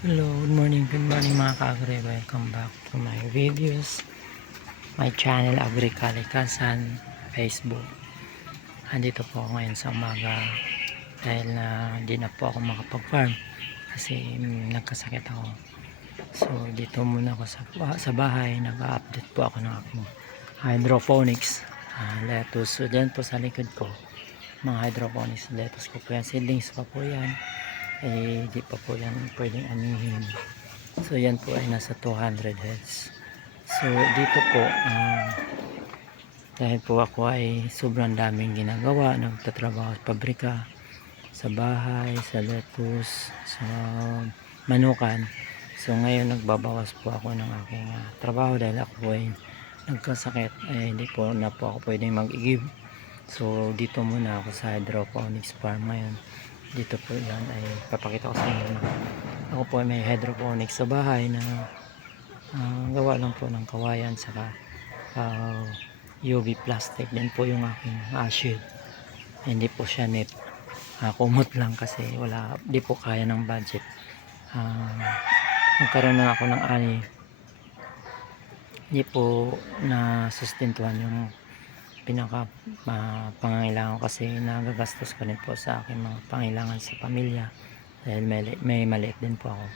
Hello, good morning mga ka-agri. Welcome back to my videos, my channel Agri Kalikasan, Facebook. Andito po ako ngayon sa umaga dahil na hindi na po ako makapag-farm kasi nagkasakit ako. So dito muna ako sa bahay, nag-update po ako ng aking hydroponics, lettuce. So dyan po sa likod ko, mga hydroponics lettuce ko po yan, seedlings pa po yan, di pa po yan pwedeng anihin. So yan po ay nasa 200 heads. So dito po dahil po ako ay sobrang daming ginagawa, nagtatrabaho sa pabrika, sa bahay, sa lettuce, sa manukan. So ngayon nagbabawas po ako ng aking trabaho dahil ako po ay nagkasakit, hindi po na po ako pwedeng mag-igib. So dito muna ako sa hydroponics farm ngayon. Dito po yan ay papakita ko sa inyo na ako po ay may hydroponics sa bahay na gawa lang po ng kawayan saka UV plastic. Din po yung aking shield, hindi po siya net, kumot lang kasi wala, di po kaya ng budget. Nagkaroon na ako ng ani, hindi po na sustentuhan yung pinaka pangangailangan kasi nagagastos ko rin po sa aking mga pangailangan sa pamilya dahil may maliit din po ako.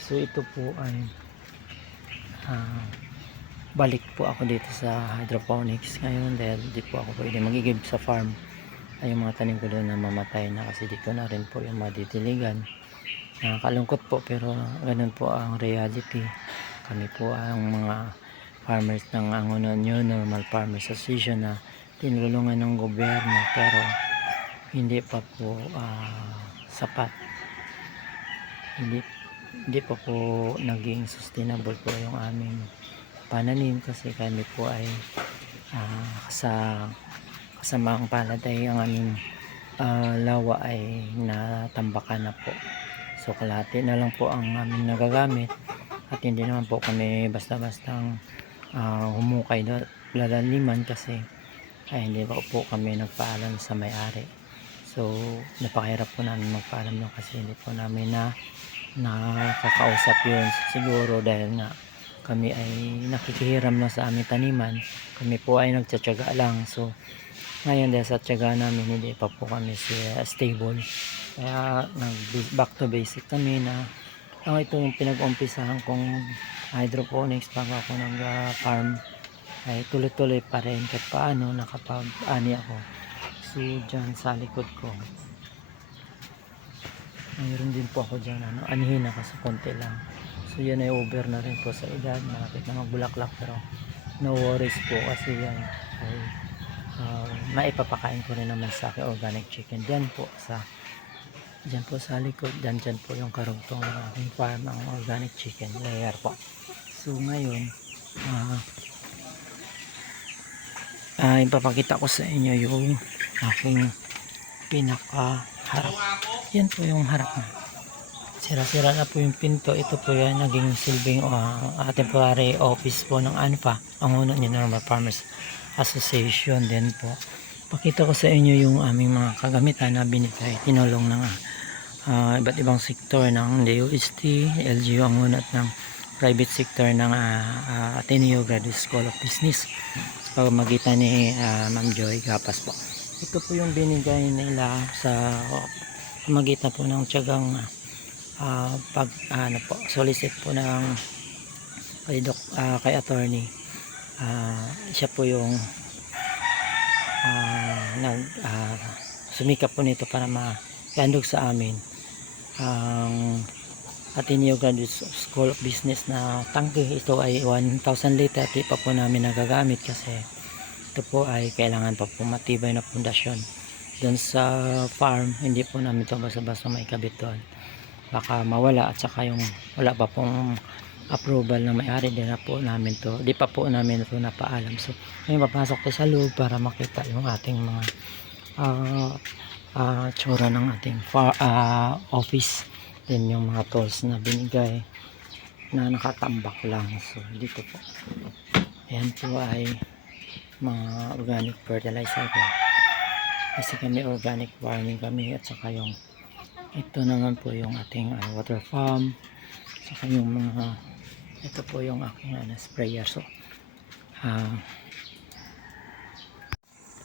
So ito po ay balik po ako dito sa hydroponics ngayon dahil di po ako pwede magigib sa farm. Ay yung mga tanim ko doon na mamatay na kasi dito na rin po yung madidiligan. Nakakalungkot po pero ganun po ang reality. Kami po ang mga farmers ng New Normal Farmers Association na tinulungan ng gobyerno pero hindi pa po sapat. Hindi pa po naging sustainable po yung aming pananim kasi kami po ay kasamaang palad ay ang aming lawa ay natambakan na po. So kalahati na lang po ang aming nagagamit at hindi naman po kami basta-bastang humukay lalaliman kasi hindi po kami nagpaalam sa may-ari. So napakahirap po namin magpaalam doon kasi hindi po namin nakakausap yun siguro dahil nga kami ay nakikihiram lang sa aming taniman. Kami po ay nagtsatsaga lang. So ngayon dahil sa tsaga namin hindi pa po kami stable, kaya nag back to basic kami na ito yung pinag-umpisahan kong hydroponics bago ako nag farm ay tuloy-tuloy pa rin kahit paano nakapag-ani ako. So dyan sa likod ko mayroon din po ako dyan anihin na kasi konti lang. So yan ay over na rin po sa edad, malapit na magbulaklak pero no worries po kasi yan ay maipapakain ko rin naman sa aking organic chicken dyan po sa likod. Dyan po yung karugtong ng aking farm, ang organic chicken layer po. So ngayon ipapakita ko sa inyo yung aking pinaka harap. Yan po yung harap na sira-sira na po yung pinto. Ito po yan naging silbing temporary office po ng ANFA, ang New Normal Farmers Association. Din po pakita ko sa inyo yung aming mga kagamitan na binigay, tinulong ng iba't ibang sektor ng DOST, LGU ang unat ng private sector ng Ateneo Graduate School of Business sa pamamagitan ni Ma'am Joy Gapas po. Ito po yung binigay nila sa pamamagitan po ng tiyagang solicit po ng kay attorney. Siya po yung sumikap po nito para ma-handog sa amin ang Ateneo Graduate School of Business na tangke. Ito ay 1,000 liter, di pa po namin nagagamit kasi ito po ay kailangan pa po matibay na pundasyon doon sa farm. Hindi po namin ito basta-basta maikabit doon, baka mawala, at saka yung wala pa pong approval na may-ari, din na po namin to, di pa po namin ito napaalam. So ngayon papasok tayo sa loob para makita yung ating mga tsura ng ating office, din yung mga tools na binigay na nakatambak lang. So dito po ayan po ay mga organic fertilizer ko kasi kami organic farming kami, at saka yung ito naman po yung ating water farm. saka yung mga, ito po yung aking sprayer. So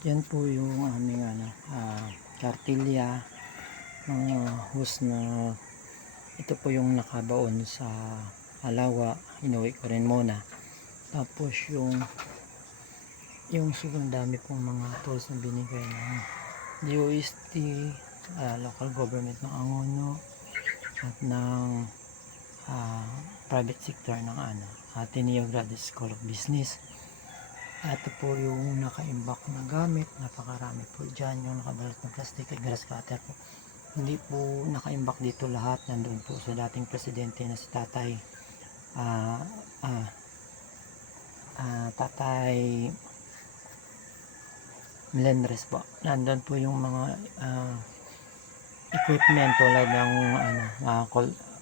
yan po yung aming kartilya, mga hose na ito po yung nakabaon sa alawa, inuwi ko rin muna. Tapos yung sobrang dami pong mga tools na binigay ng DOST, local government ng Angono at ng private sector ng Ateneo Graduate School of Business. Ito po yung naka-imbak na gamit, napakarami po dyan, yung nakabalot ng plastic at grass cutter po. Hindi po naka-imbak dito lahat, nandun po sa dating presidente na si Tatay Melendres po. Nandun po yung mga equipment tulad ng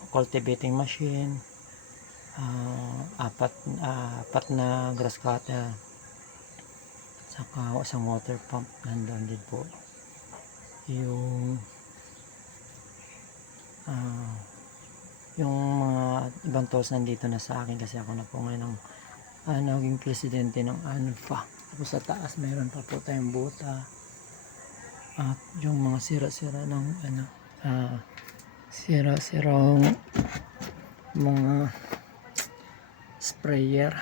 cultivating machine, apat na grass cutter, saka isang water pump. Nandun din po yung mga ibang tools nandito na sa akin kasi ako na po ngayon ang naging presidente ng ANFA. Tapos sa taas mayroon pa po tayong buta at yung mga sira-sira ng sira-sirang mga sprayer.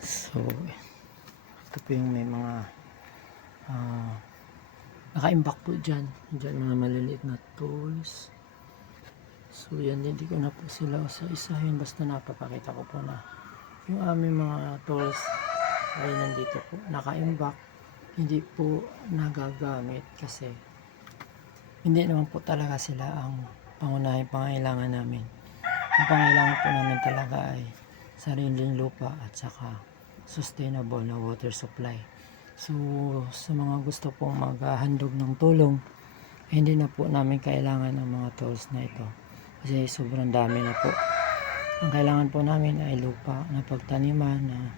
So ito po yung may mga naka-imbak po dyan mga maliliit na tools. So yan, hindi ko na po sila sa isahin, basta napapakita ko po na yung aming mga tools ay nandito po naka-imbak, hindi po nagagamit kasi hindi naman po talaga sila ang pangunahing pangailangan namin. Ang pangailangan po namin talaga ay sariling lupa at saka sustainable na water supply. So sa mga gusto pong maghandog ng tulong, hindi na po namin kailangan ng mga tools na ito kasi sobrang dami na po. Ang kailangan po namin ay lupa na pagtaniman na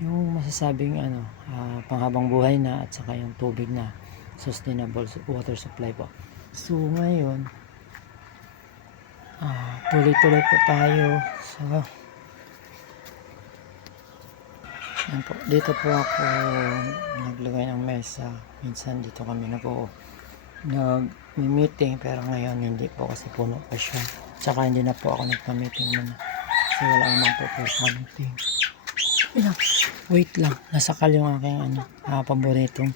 yung masasabing panghabang buhay na at saka yung tubig na sustainable water supply po. So ngayon tuloy-tuloy po tayo sa yan po. Dito po ako naglagay ng mesa. Minsan dito kami nag-meeting pero ngayon hindi po kasi puno pa siya. Tsaka hindi na po ako nagpa-meeting muna. Kasi wala naman po meeting. Wait lang. Nasakal yung aking paboritong.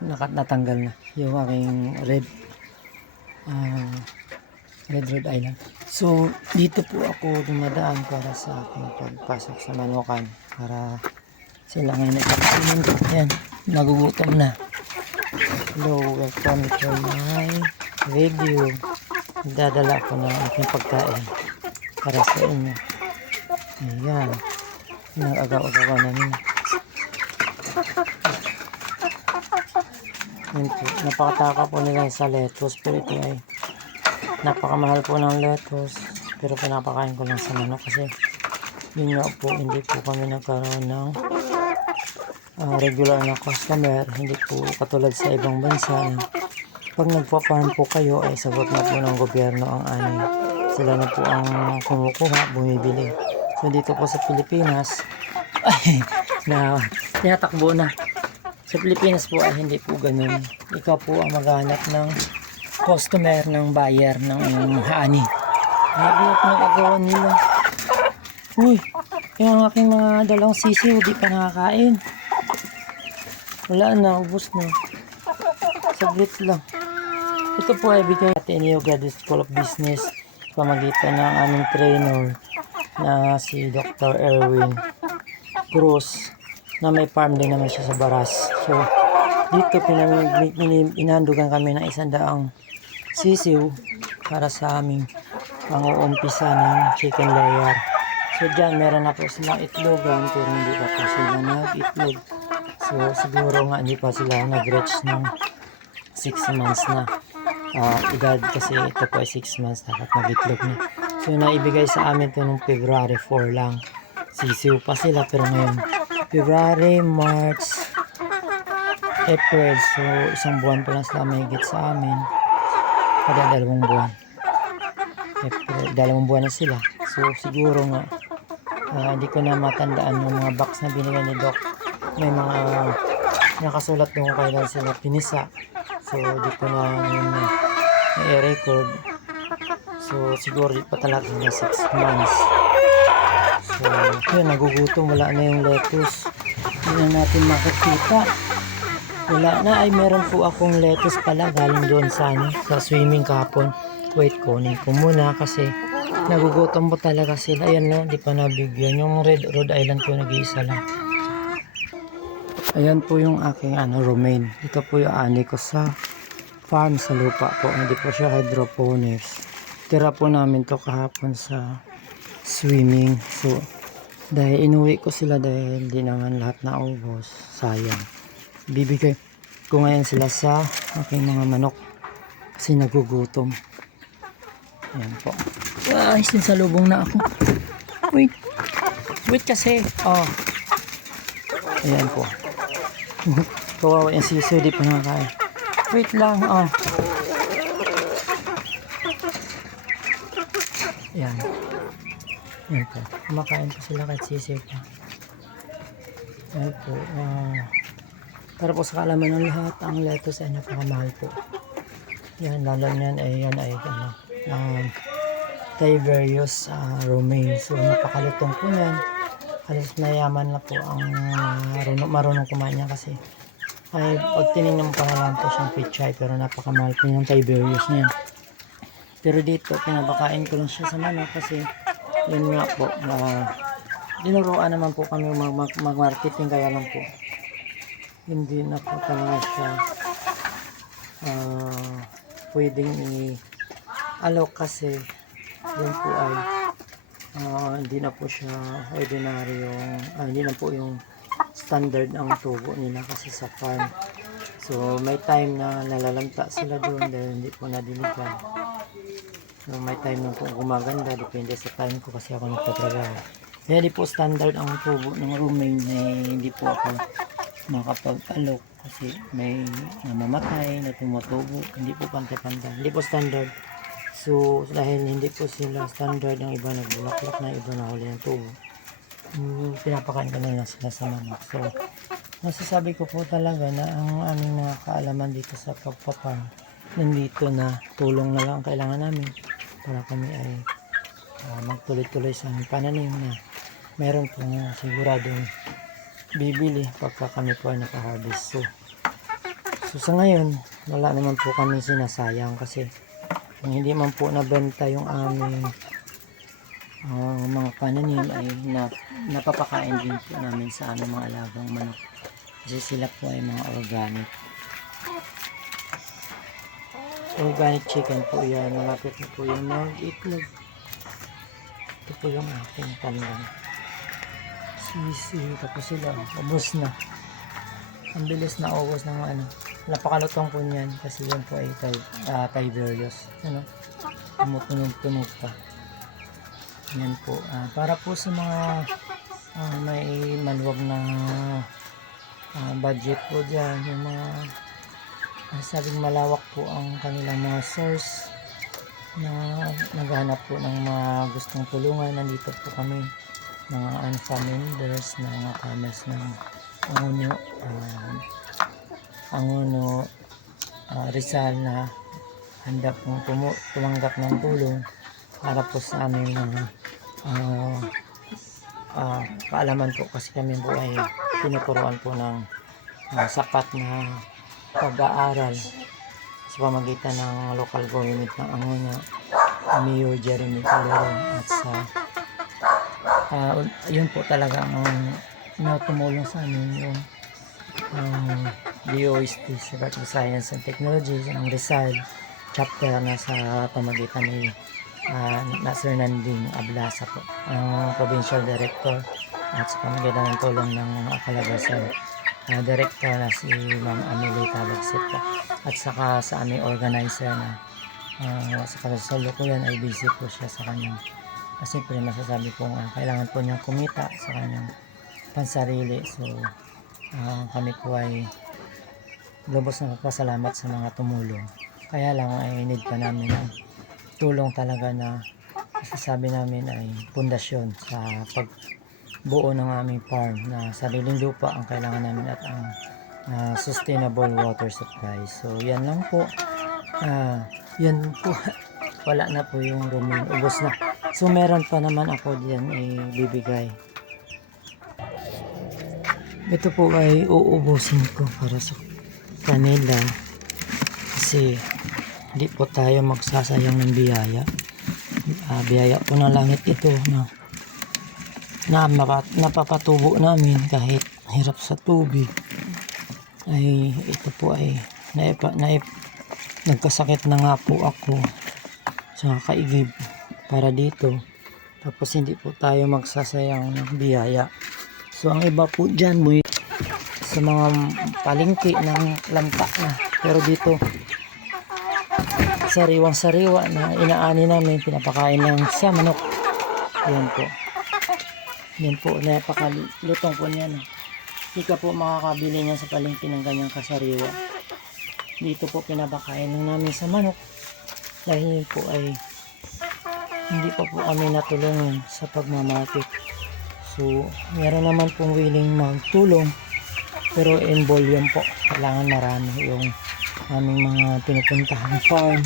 Natanggal na yung aking red Island. So dito po ako dumadaan para sa aking pagpasok sa manukan para sila ngayon nagkakainin. Yan, nagugutom na. Hello, welcome to my video. Dadala ko ng aking pagkain para sa inyo. Ayan, nag-agaw-agawa na nila. Yan po, napakataka po nila sa lettuce pero ito ay napakamahal po ng lettuce pero pinapakain ko lang sa manok kasi yun nga po, hindi po kami nagkaroon ng regular na customer. Hindi po katulad sa ibang bansa na pag nagpa-farm po kayo ay sagot na po ng gobyerno ang ani. Sila na po ang kumukuha, bumibili. So dito po sa Pilipinas ay na tinatakbo na. Sa Pilipinas po ay hindi po ganun. Ikaw po ang maghanap ng customer, ng buyer ng iyong ani. Grabe at nagagawa nila. Uy, yung aking mga dalawang sisiw di pa nakakain. Wala na, ubos na. Saglit lang. Ito po ay bigay at Ateneo Graduate School of Business pamagitan ng aming trainer na si Dr. Erwin Cruz na may farm din naman siya sa Baras. So dito inandugan kami ng 100 sisiw para sa aming pang-uumpisa ng chicken layer. So dyan meron na po silang itlogan pero hindi pa po sila nag-itlog. So siguro nga hindi pa sila nag-reach ng 6 months na edad kasi ito po ay 6 months dapat mag-itlog na. So naibigay sa amin ito nung February 4 lang. Sisiw pa sila pero ngayon February, March, April. So isang buwan pa lang sila mahigit sa amin. kada 2 buwan. Dalawang buwan na sila. So siguro nga hindi ko na matandaan yung mga box na binigay ni Doc. May mga nakasulat doon kung kailan sila pinisa. So di ko na yun na-record. So siguro di pa talaga na 6 months. So yun, nagugutom, wala na yung lettuce. Hindi na natin makikita. Wala na, ay meron po akong lettuce pala galing doon sa swimming kahapon. Wait, kunin ko muna kasi nagugutom po talaga sila. Ayan no, di pa nabigyan. Yung Rhode Island po nag-iisa lang. Ayan po yung aking romaine. Ito po yung ani ko sa farm sa lupa po. Hindi po siya hydroponics. Tira po namin to kahapon sa swimming. So dahil inuwi ko sila dahil di naman lahat na ubos. Sayang. Bibigay ko ngayon sila sa aking mga manok kasi nagugutom. Ayan po. Ay, sinsalubong na ako. Wait. Wait kasi. Oh. Ayan po. Kawawa yung siso. Di pa nakakain. Wait lang. Oh. Ayan. Ayan po. Kumakain po sila kahit sisig pa. Ayan po. Para po sa kalaman ng lahat, ang lettuce ay napakamahal po. Yan, lalo yan ay Tiberius romaine. So napakalutong po yan. Halos nayaman na po ang marunong kumain niya kasi ay pag tinignan mo pa lang po siyang pichay pero napakamahal po yung Tiberius niya. Pero dito pinapakain ko lang siya sa manok kasi yun nga po dinuruan naman po kami mag-marketing kaya lang po hindi na po talaga siya pwedeng i-alok kasi yun po ay hindi na po siya ordinaryong hindi na po yung standard ang tubo nila kasi sa farm. So may time na nalalanta sila doon dahil hindi po nadiligan. So may time na po gumaganda depende sa time ko kasi ako nagtatrabaho. Kaya di po standard ang tubo ng romaine hindi po ako makapag-alok kasi may namamatay na tumutubo, hindi po pantay-pantay, hindi po standard. So dahil hindi po sila standard, ang iba nagbulaklak na, iba na huli ng tubo, pinapakain ko na lang sila sa manok. So masasabi ko po talaga na ang aming mga kaalaman dito sa pagpaparm nandito na tulong na lang kailangan namin para kami ay magtuloy-tuloy sa pananim na meron po siguradong bibili pagka kami po ay naka-harvest. So sa ngayon wala naman po kami sinasayang kasi kung hindi man po nabenta yung aming mga pananim ay napapakain din po namin sa aming mga alagang manok kasi sila po ay mga organic chicken po yan. Malapit na po yung mag-itlog. Ito po yung aking tandan. Sisi, tapos sila, ubos na. Ang bilis na ubos ng napakalutong po niyan kasi yan po ay Tiberius. Tumutunog pa. Yan po. Para po sa mga may maluwag na budget po dyan, yung mga sabing malawak po ang kanilang mga source na naghahanap po ng mga gustong tulungan. Nandito po kami mga unfamiliars na mga farmers ng Angono, Rizal na handa pong tumanggap ng tulong para po sa aming mga kaalaman po kasi kami po ay tinuturuan po ng sapat na pag-aaral sa pamagitan ng local government ng Angono, Mayor Jeremy Calderon at sa yun po talaga ang tumulong sa amin yung DOST Department of Science and Technology ng Rizal chapter na sa pamagitan ni Sir Nanding Ablasa po, ang Provincial Director, at sa pamagitan ng tulong ng mga kalagasan Director na si Ma'am Amelie Talagsit po, at saka sa aming organizer na sa kasalukuyan ay busy po siya sa kanyang kasi masasabi po kailangan po niyang kumita sa kanyang pansarili. So kami po ay lubos na nagpasalamat sa mga tumulong. Kaya lang ay need pa namin ng tulong talaga na masasabi namin ay pundasyon sa pagbuo ng aming farm, na sariling lupa ang kailangan namin at ang sustainable water supply. So yan lang po. Yan po. Wala na po yung romaine, ubos na. So meron pa naman ako diyan ibibigay. Ito po ay uubusin ko para sa kanila kasi hindi po tayo magsasayang ng biyaya. Biyaya po ng langit ito na napapatubo namin kahit hirap sa tubig. Ay ito po ay nagkasakit na nga po ako sa kaigib para dito, tapos hindi po tayo magsasayang ng biyaya. So ang iba po dyan muy sa mga palengke ng lanta na, pero dito sariwang sariwa na inaani namin, pinapakain lang sa manok. Yan po napakalutong po niyan. Hindi ka po makakabili niyan sa palengke ng ganyang kasariwa. Dito po pinapakain lang namin sa manok dahil po ay hindi pa po kami natulungan sa pagmamatik. So meron naman pong willing magtulong, pero in volume po, kailangan marami yung aming mga pinupuntahan farm.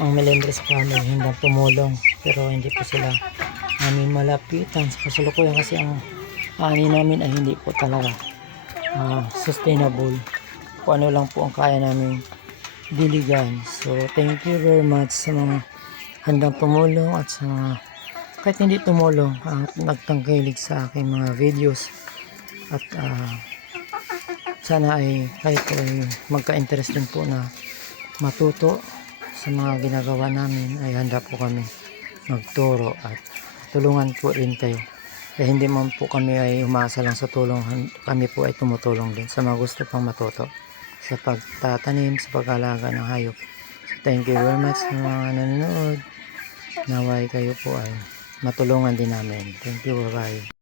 Ang Melendres family hindang tumulong, pero hindi po sila namin malapitan sa kasalukuyan kasi ang ani namin ay hindi po talaga sustainable. Kung ano lang po ang kaya namin diligan. So thank you very much sa mga handang tumulong at sa mga kahit hindi tumulong at nagtangkilig sa aking mga videos, at sana ay kahit ay magka-interest din po na matuto sa mga ginagawa namin, ay handa po kami magturo at tulungan po rin kayo. Kaya hindi man po kami ay umaasa lang sa tulong, kami po ay tumutulong din sa mga gusto pang matuto sa pagtatanim, sa pag-alaga ng hayop. So, thank you very much sa mga nanonood. Naway kayo po ay matulungan din namin. Thank you, bye bye.